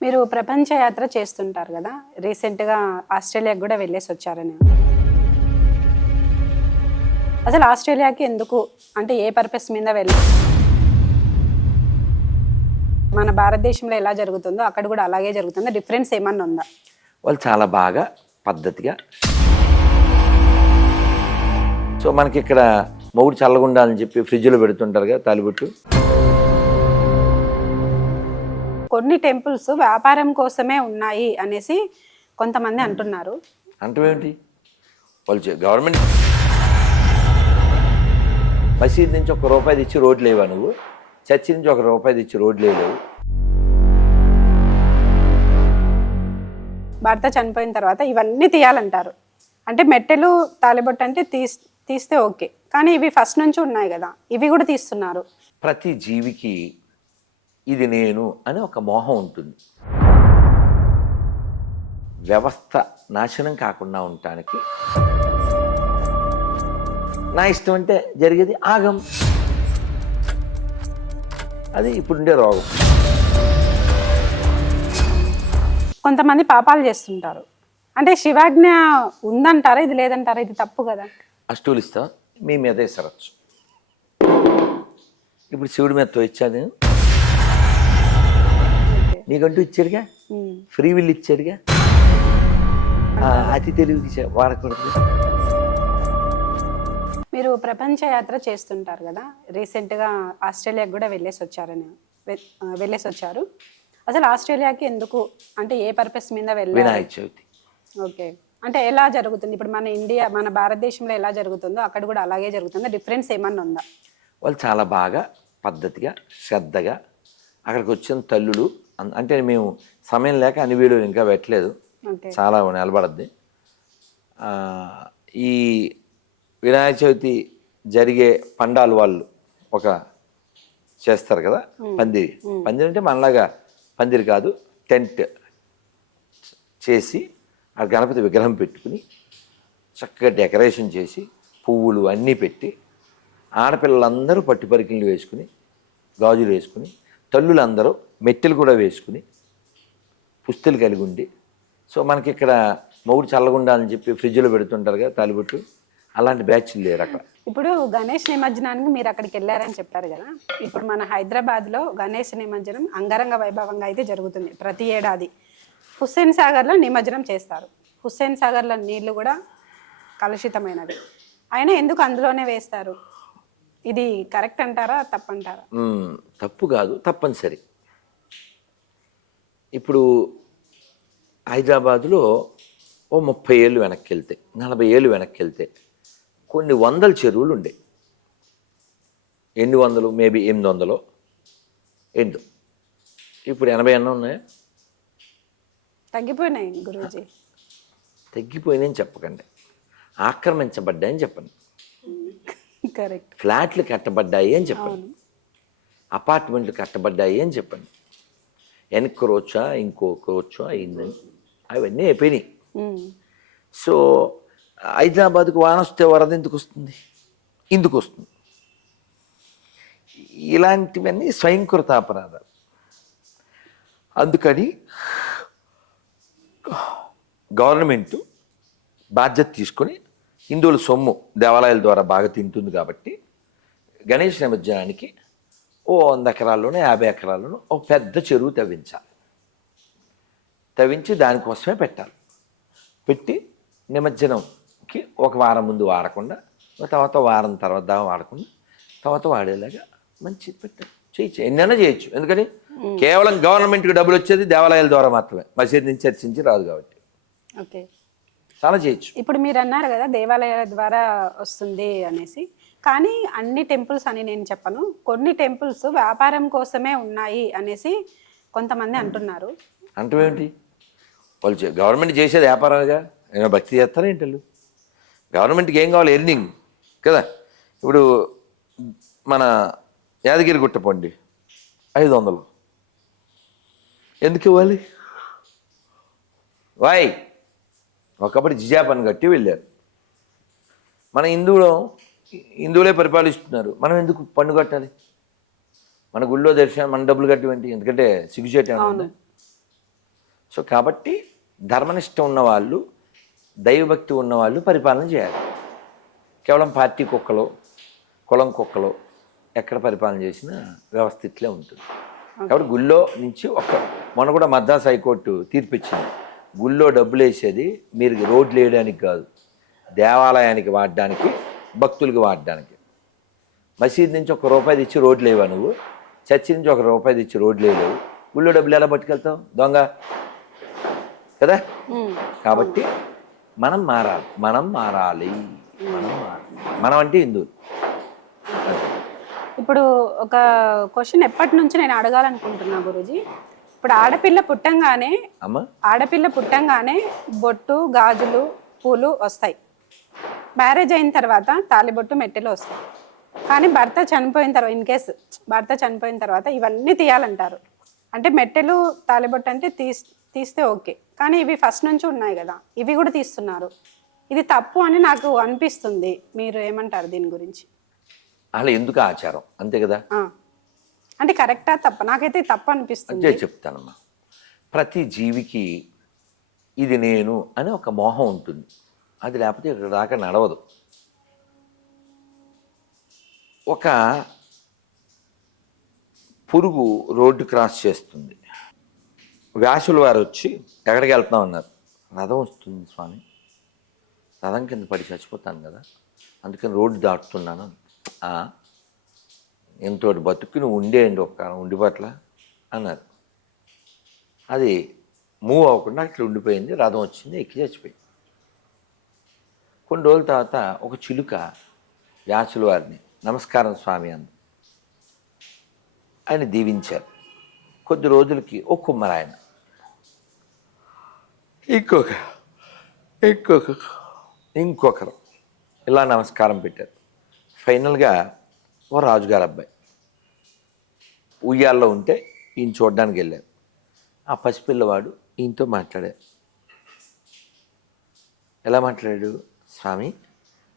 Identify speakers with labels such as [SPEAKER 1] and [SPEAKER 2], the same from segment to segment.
[SPEAKER 1] మీరు ప్రపంచ యాత్ర చేస్తుంటారు కదా? రీసెంట్గా ఆస్ట్రేలియాకి కూడా వెళ్ళేసి వచ్చారని. అసలు ఆస్ట్రేలియాకి ఎందుకు? అంటే ఏ పర్పస్ మీద వెళ్ళి? మన భారతదేశంలో ఎలా జరుగుతుందో అక్కడ కూడా అలాగే జరుగుతుందో. డిఫరెన్స్ ఏమన్నా ఉందా?
[SPEAKER 2] వాళ్ళు చాలా బాగా పద్ధతిగా. సో మనకి ఇక్కడ మొగుడు చల్లగుండాలని చెప్పి ఫ్రిడ్జ్లో పెడుతుంటారు కదా తాలిబొట్టు.
[SPEAKER 1] కొన్ని టెంపుల్స్ వ్యాపారం కోసమే ఉన్నాయి అనేసి కొంతమంది అంటున్నారు.
[SPEAKER 2] అంటే ఏంటి వాళ్ళు గవర్నమెంట్ మసీద్ నుంచి ఒక రూపాయి తెచ్చి రోడ్లు లేవా నువ్వు? చర్చి నుంచి ఒక రూపాయి తెచ్చి రోడ్లు లేవు.
[SPEAKER 1] భర్త చనిపోయిన తర్వాత ఇవన్నీ తీయాలంటారు. అంటే మెట్టెలు తాలిబొట్టు అంటే తీస్ తీస్తే ఓకే. కానీ ఇవి ఫస్ట్ నుంచి ఉన్నాయి కదా. ఇవి కూడా తీస్తున్నారు.
[SPEAKER 2] ప్రతి జీవికి ఇది నేను అని ఒక మోహం ఉంటుంది. వ్యవస్థ నాశనం కాకుండా ఉండటానికి నా ఇష్టం అంటే జరిగేది ఆగం. అది ఇప్పుడుండే రోగం.
[SPEAKER 1] కొంతమంది పాపాలు చేస్తుంటారు. అంటే శివాజ్ఞ ఉందంటారా? ఇది లేదంటారా? ఇది తప్పు కదా.
[SPEAKER 2] అష్టూలు ఇస్తా మీ మీద ఇసరచ్చు ఇప్పుడు శివుడి మీద ఇచ్చాను నేను నీకంటూ ఇచ్చాడుగా. Free will ఇచ్చాడుగా? అతి తెలివికి ఇచ్చా- వాడకూడదు.
[SPEAKER 1] మీరు ప్రపంచ యాత్ర చేస్తుంటారు కదా? రీసెంట్గా ఆస్ట్రేలియాకి కూడా వెళ్ళేసి వచ్చారని వెళ్ళేసి వచ్చారు. అసలు ఆస్ట్రేలియాకి ఎందుకు? అంటే ఏ పర్పస్ మీద
[SPEAKER 2] చవితి.
[SPEAKER 1] ఓకే. అంటే ఎలా జరుగుతుంది? ఇప్పుడు మన ఇండియా మన భారతదేశంలో ఎలా జరుగుతుందో అక్కడ కూడా అలాగే జరుగుతుందో? డిఫరెన్స్ ఏమన్నా ఉందా?
[SPEAKER 2] వాళ్ళు చాలా బాగా పద్ధతిగా శ్రద్ధగా అక్కడికి వచ్చిన తల్లులు అంటే మేము సమయం లేక అన్ని వీడియోలు ఇంకా పెట్టలేదు. చాలా నిలబడద్ది ఈ వినాయక చవితి జరిగే పండాలు వాళ్ళు ఒక చేస్తారు కదా పందిరి. పందిరి అంటే మనలాగా పందిరి కాదు టెంట్ చేసి ఆ గణపతి విగ్రహం పెట్టుకుని చక్కగా డెకరేషన్ చేసి పువ్వులు అన్నీ పెట్టి ఆడపిల్లలందరూ పట్టు పరికిళ్ళు వేసుకుని గాజులు వేసుకుని తల్లులందరూ మెట్టెలు కూడా వేసుకుని పుస్తలు కలిగి ఉండి సో మనకి ఇక్కడ మొగుడు చల్లగుండాలని చెప్పి ఫ్రిడ్జ్లో పెడుతుంటారు కదా తాలిబొట్టు అలాంటి బ్యాచ్లు లేరు అక్కడ.
[SPEAKER 1] ఇప్పుడు గణేష్ నిమజ్జనానికి మీరు అక్కడికి వెళ్ళారని చెప్పారు కదా. ఇప్పుడు మన హైదరాబాద్లో గణేష్ నిమజ్జనం అంగరంగ వైభవంగా అయితే జరుగుతుంది. ప్రతి ఏడాది హుస్సేన్ సాగర్లో నిమజ్జనం చేస్తారు. హుస్సేన్ సాగర్లో నీళ్ళు కూడా కలుషితమైనవి. అయినా ఎందుకు అందులోనే వేస్తారు? ఇది కరెక్ట్ అంటారా తప్పంటారా
[SPEAKER 2] తప్పు కాదు తప్పనిసరి. ఇప్పుడు హైదరాబాదులో ఓ ముప్పై ఏళ్ళు వెనక్కి వెళ్తే నలభై ఏళ్ళు వెనక్కి వెళ్తే కొన్ని వందల చెరువులు ఉండే. ఎన్ని వందలు? మేబీ ఎనిమిది వందలు. ఎందు ఇప్పుడు ఎనభై అన్న ఉన్నాయా?
[SPEAKER 1] తగ్గిపోయినాయి గురూజీ.
[SPEAKER 2] తగ్గిపోయినాయని చెప్పకండి. ఆక్రమించబడ్డాయని చెప్పండి.
[SPEAKER 1] కరెక్ట్.
[SPEAKER 2] ఫ్లాట్లు కట్టబడ్డాయి అని చెప్పండి. అపార్ట్మెంట్లు కట్టబడ్డాయి అని చెప్పండి. వెనక్కి రోచా ఇంకో రోచా అయిందని అవన్నీ అయిపోయినాయి. సో హైదరాబాద్కు వాన వస్తే వరద ఎందుకు వస్తుంది? ఇందుకు వస్తుంది? ఇలాంటివన్నీ స్వయంకృత అపరాధాలు. అందుకని గవర్నమెంట్ బాధ్యత తీసుకొని హిందువుల సొమ్ము దేవాలయాల ద్వారా బాగా తింటుంది కాబట్టి గణేష్ నిమజ్జనానికి ఓ వంద ఎకరాల్లోనూ యాభై ఎకరాల్లోనూ ఓ పెద్ద చెరువు తవ్వించాలి. తవ్వించి దానికోసమే పెట్టాలి. పెట్టి నిమజ్జనంకి ఒక వారం ముందు వాడకుండా తర్వాత వారం తర్వాత దాకా వాడకుండా తర్వాత వాడేలాగా మంచి పెట్టాలి చేయొచ్చు ఎన్నైనా చేయొచ్చు. ఎందుకని? కేవలం గవర్నమెంట్కి డబ్బులు వచ్చేది దేవాలయాల ద్వారా మాత్రమే. మసీద్ నుంచి చర్చించి రాదు కాబట్టి.
[SPEAKER 1] ఓకే.
[SPEAKER 2] చాలా చేయొచ్చు.
[SPEAKER 1] ఇప్పుడు మీరు అన్నారు కదా దేవాలయాల ద్వారా వస్తుంది అనేసి. కానీ అన్ని టెంపుల్స్ అని నేను చెప్పను. కొన్ని టెంపుల్స్ వ్యాపారం కోసమే ఉన్నాయి అనేసి కొంతమంది అంటున్నారు.
[SPEAKER 2] అంటే ఏంటి? వాళ్ళు గవర్నమెంట్ చేసేది వ్యాపారాలుగా? ఏమైనా భక్తి చేస్తారా ఏంటి వాళ్ళు? గవర్నమెంట్కి ఏం కావాలి? ఎర్నింగ్ కదా? ఇప్పుడు మన యాదగిరి గుట్ట పండి. ఐదు వందలు. ఎందుకు ఇవ్వాలి? వాయ్ ఒకప్పుడు జిజాపని కట్టి వెళ్ళారు. మన హిందువులు హిందువులే పరిపాలిస్తున్నారు. మనం ఎందుకు పన్ను కట్టాలి? మన గుళ్ళో దర్శనం మన డబ్బులు కట్టేవంటి? ఎందుకంటే సిగ్గుచేట సో కాబట్టి ధర్మనిష్ట ఉన్నవాళ్ళు దైవభక్తి ఉన్నవాళ్ళు పరిపాలన చేయాలి. కేవలం పార్టీ కుక్కలో కులం కుక్కలో ఎక్కడ పరిపాలన చేసినా వ్యవస్థ ఇట్లే ఉంటుంది. కాబట్టి గుళ్ళో నుంచి ఒక మొన్న కూడా మద్రాస్ హైకోర్టు తీర్పు ఇచ్చింది. గుళ్ళో డబ్బులు వేసేది మీరు రోడ్లు వేయడానికి కాదు దేవాలయానికి వాడడానికి భక్తులకి వాడడానికి. మసీద్ నుంచి ఒక రూపాయి తెచ్చి రోడ్లు లేవా నువ్వు? చర్చి నుంచి ఒక రూపాయి తెచ్చి రోడ్లు వేయలేవు. గుళ్ళో డబ్బులు ఎలా పట్టుకెళ్తావు? దొంగ. కదా. కాబట్టి మనం మారాలి మనం మారాలి మనం మారాలి. మనం అంటే హిందువులు.
[SPEAKER 1] ఇప్పుడు ఒక క్వశ్చన్ ఎప్పటి నుంచి నేను అడగాలనుకుంటున్నా గురుజీ? ఇప్పుడు ఆడపిల్ల పుట్టంగానే ఆడపిల్ల పుట్టంగానే బొట్టు గాజులు పూలు వస్తాయి. మ్యారేజ్ అయిన తర్వాత తాలిబొట్టు మెట్టెలు వస్తాయి. కానీ భర్త చనిపోయిన తర్వాత ఇన్ కేస్ భర్త చనిపోయిన తర్వాత ఇవన్నీ తీయాలంటారు. అంటే మెట్టెలు తాలిబొట్టు అంటే తీస్ తీస్తే ఓకే. కానీ ఇవి ఫస్ట్ నుంచి ఉన్నాయి కదా ఇవి కూడా తీస్తున్నారు. ఇది తప్పు అని నాకు అనిపిస్తుంది. మీరు ఏమంటారు దీని గురించి?
[SPEAKER 2] అలా ఎందుకు ఆచారం? అంతే కదా.
[SPEAKER 1] అంటే కరెక్టా తప్ప? నాకైతే తప్ప అనిపిస్తుంది.
[SPEAKER 2] చెప్తానమ్మా. ప్రతి జీవికి ఇది నేను అని ఒక మోహం ఉంటుంది. అది లేకపోతే ఇక్కడ దాకా నడవదు. ఒక పురుగు రోడ్డు క్రాస్ చేస్తుంది. వ్యాసుల వారు వచ్చి ఎక్కడికి వెళ్తున్నాం అన్నారు. రథం వస్తుంది స్వామి. రథం కింద పడి చచ్చిపోతాను కదా. అందుకని రోడ్డు దాటుతున్నాను. "ఆ, బతుకుని బతుకు నువ్వు ఉండేయండి ఒక ఉండిపట్ల అన్నారు. అది మూవ్ అవ్వకుండా అట్లా ఉండిపోయింది రథం వచ్చింది ఎక్కి చచ్చిపోయింది. కొన్ని రోజుల తర్వాత ఒక చిలుక వ్యాసుల వారిని నమస్కారం స్వామి అంది. ఆయన దీవించారు. కొద్ది రోజులకి ఓ కుమ్మరాయన ఇంకొక ఇంకొక ఇంకొకరు ఇలా నమస్కారం పెట్టారు. ఫైనల్గా ఓ రాజుగారు అబ్బాయి. ఉయ్యాల్లో ఉంటే ఈయన చూడడానికి వెళ్ళారు. ఆ పసిపిల్లవాడు ఈయనతో మాట్లాడారు. ఎలా మాట్లాడాడు? స్వామి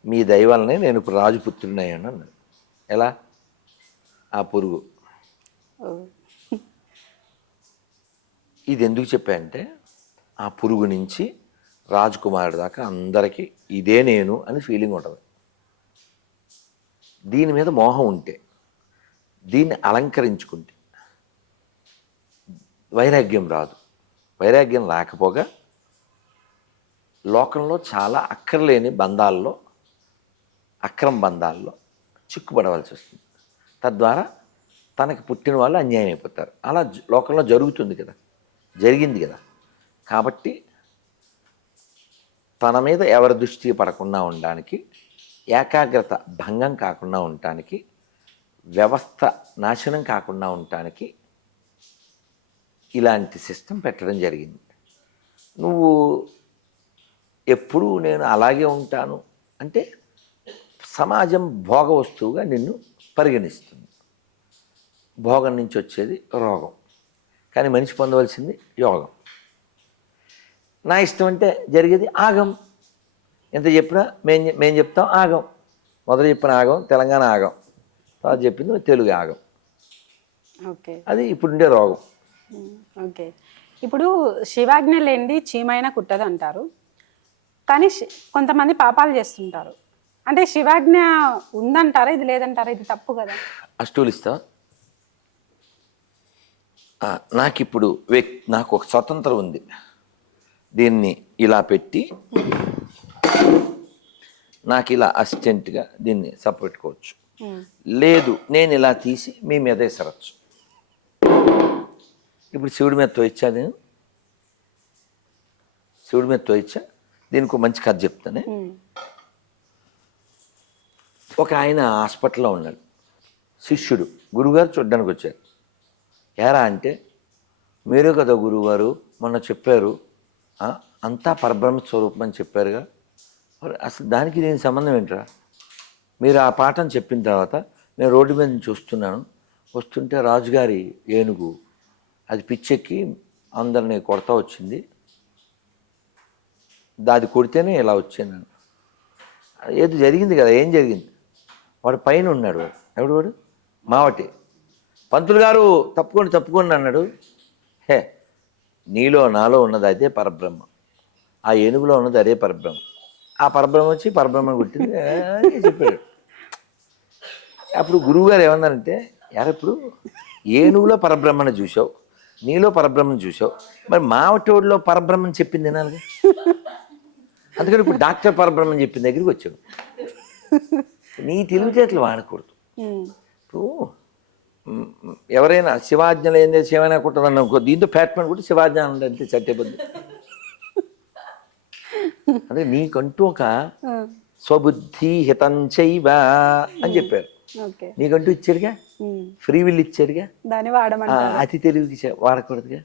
[SPEAKER 2] మీ దయవలనే నేను ఇప్పుడు రాజుపుత్రుడయ్యాను అన్నాడు. ఎలా? ఆ పురుగు. ఇది ఎందుకు చెప్పాయంటే ఆ పురుగు నుంచి రాజకుమారుడు దాకా అందరికీ ఇదే నేను అని ఫీలింగ్ ఉంటుంది. దీని మీద మోహం ఉంటే దీన్ని అలంకరించుకుంటే వైరాగ్యం రాదు. వైరాగ్యం రాకపోగా లోకంలో చాలా అక్కర్లేని బంధాల్లో అక్రమ బంధాల్లో చిక్కుపడవలసి వస్తుంది. తద్వారా తనకు పుట్టిన వాళ్ళు అన్యాయం అయిపోతారు. అలా లోకంలో జరుగుతుంది కదా. జరిగింది కదా. కాబట్టి తన మీద ఎవరి దృష్టి పడకుండా ఉండడానికి ఏకాగ్రత భంగం కాకుండా ఉండటానికి వ్యవస్థ నాశనం కాకుండా ఉండటానికి ఇలాంటి సిస్టమ్ పెట్టడం జరిగింది. నువ్వు ఎప్పుడూ నేను అలాగే ఉంటాను అంటే సమాజం భోగ వస్తువుగా నిన్ను పరిగణిస్తుంది. భోగం నుంచి వచ్చేది రోగం. కానీ మనిషి పొందవలసింది యోగం. నా ఇష్టం అంటే జరిగేది ఆగం. ఎంత చెప్పినా మేం మేము చెప్తాం ఆగం. మొదలు చెప్పిన ఆగం తెలంగాణ ఆగం. తర్వాత చెప్పింది తెలుగు ఆగం.
[SPEAKER 1] ఓకే.
[SPEAKER 2] అది ఇప్పుడుండే రోగం.
[SPEAKER 1] ఓకే. ఇప్పుడు శివాజ్ఞ లేనిది చీమైనా కుట్టదు అంటారు. కానీ కొంతమంది పాపాలు చేస్తుంటారు. అంటే శివాజ్ఞ ఉందంటారా? ఇది లేదంటారా? ఇది తప్పు కదా.
[SPEAKER 2] అష్టూలు ఇస్తా. నాకు ఇప్పుడు నాకు ఒక స్వతంత్రం ఉంది. దీన్ని ఇలా పెట్టి నాకు ఇలా అసిస్టెంట్గా దీన్ని సపరెట్టుకోవచ్చు
[SPEAKER 1] ఉమ్,
[SPEAKER 2] లేదు నేను ఇలా తీసి మీ మీద విసరచ్చు ఇప్పుడు శివుడి మీద తోయిచ్చా నేను? శివుడి మీద తోయిచ్చా? దీనికి మంచి కథ చెప్తానే ఒక ఆయన హాస్పిటల్లో ఉన్నాడు. శిష్యుడు గురుగారు చూడ్డానికి వచ్చారు. ఎరా అంటే మీరే కదా గురువుగారు మొన్న చెప్పారు అంతా పరబ్రహ్మ స్వరూపం అని చెప్పారుగా. అసలు దానికి దీని సంబంధం ఏంట్రా? మీరు ఆ పాఠం చెప్పిన తర్వాత నేను రోడ్డు మీద నుంచి వస్తున్నాను. వస్తుంటే రాజుగారి ఏనుగు అది పిచ్చెక్కి అందరిని కొడతా వచ్చింది. దాది కొడితేనే ఇలా వచ్చాను. ఏదో జరిగింది కదా? ఏం జరిగింది? వాడు పైన ఉన్నాడు. వాడు ఎవడు వాడు? మావటి. పంతులు గారు తప్పుకోండి తప్పుకోండి అన్నాడు. హే నీలో నాలో ఉన్నది అదే పరబ్రహ్మ. ఆ ఏనుగులో ఉన్నది అదే పరబ్రహ్మ. ఆ పరబ్రహ్మ వచ్చి పరబ్రహ్మ కొట్టింది. చెప్పాడు. అప్పుడు గురువుగారు ఏమన్నారంటే యారు ఇప్పుడు ఏనుగులో పరబ్రహ్మను చూసావు నీలో పరబ్రహ్మను చూసావు మరి మావటోడిలో పరబ్రహ్మని చెప్పింది వినాలి అందుకని ఇప్పుడు డాక్టర్ పరబ్రహ్మని చెప్పిన దగ్గరికి వచ్చావు నీ తెలివితేటలు వాడకూడదు. ఇప్పుడు ఎవరైనా శివాజ్ఞలు శివైనా కుట్టదని అనుకో దీంతో ఫ్యాట్మెంట్ కూడా శివాజ్ఞ ఉండే అంతే చట్టేబద్దు అదే నీకంటూ ఒక స్వబుద్ధి హితం చైవ అని చెప్పారు. నీకంటూ ఇచ్చాడుగా
[SPEAKER 1] ఉమ్,
[SPEAKER 2] ఫ్రీ విల్
[SPEAKER 1] వాడమంటారు.
[SPEAKER 2] అతి తెలివికి వాడకూడదుగా?